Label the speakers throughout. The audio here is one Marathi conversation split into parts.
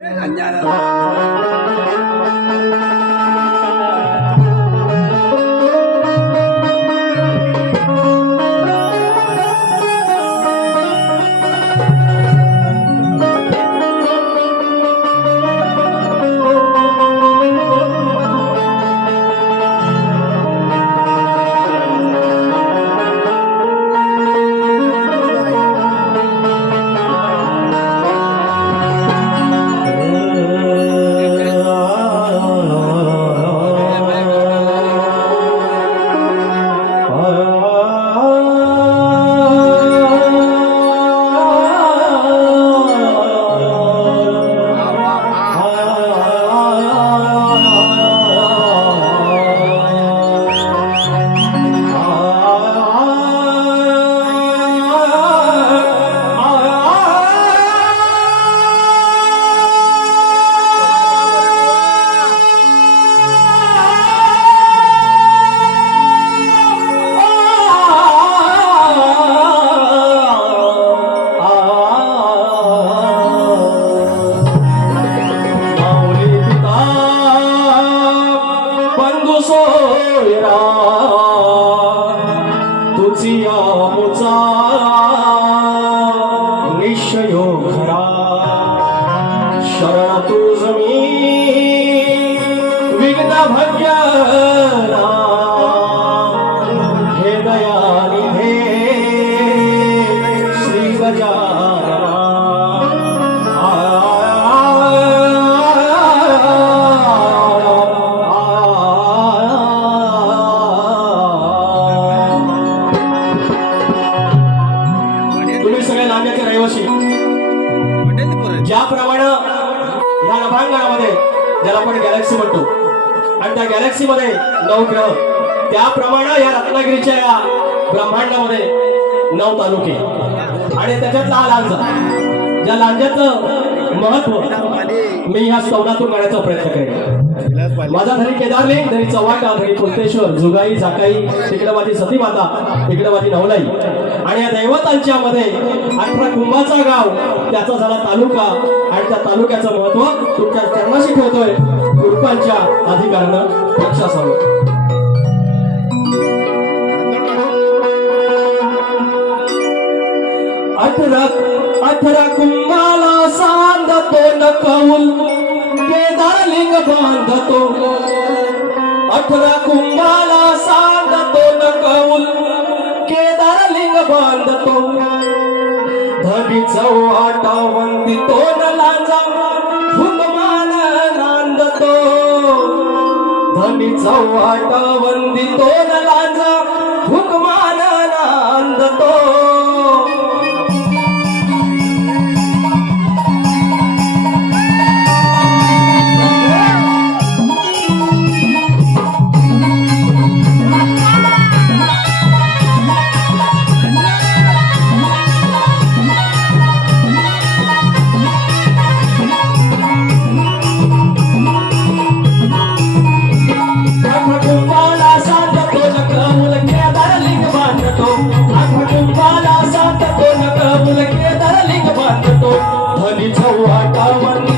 Speaker 1: Regañada.
Speaker 2: सोयरा तुझी मुचा निश्चयो खरा. शरण तुझ मी विघ्न भंजना ज्याप्रमाणे या नभांगणामध्ये ज्याला आपण गॅलेक्सी म्हणतो. आणि त्या गॅलेक्सी मध्ये नऊ ग्रह त्याप्रमाणे या रत्नागिरीच्या या ब्रह्मांडामध्ये नऊ तालुके. आणि त्याच्यातला हा लांजा ज्या लांजाचं महत्त्व. मी ह्या स्तवनातून गाण्याचा प्रयत्न करेन. माझा घरी केदारलिंग घरी चव्हाटा घरी कुलतेश्वर जुगाई जाकाई तिकडे माझी सती माता तिकडे माझी नवलाई. आणि या दैवतांच्या मध्ये अठरा कुंभाचा गाव त्याचा झाला तालुका. आणि त्या तालुक्याचं महत्त्व तुमच्या चरणाशी ठेवतोय. कृपांच्या अधिकारानं रक्षा सांगतो अठरा अठरा कुंभ सांगतो न कौल केदारलिंग बांधतो. अठरा कुंभाला सांगतो न कौल केदारलिंग बांधतो. धनी चौहाटा वंदितो न लांजा हुममान नांदतो धनी चौहाटा वंदितो न लांजा तो धनी छव्वा टावणी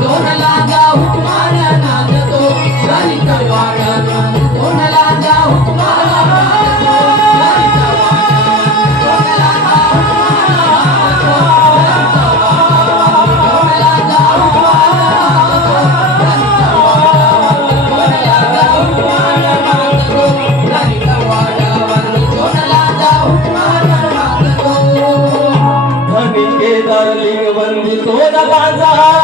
Speaker 3: तोंडला जाऊ तुम्हाला नाद तो ललित वाडन तोंडला जाऊ तुम्हाला
Speaker 2: केदार लिंग बंदी तो दबाजा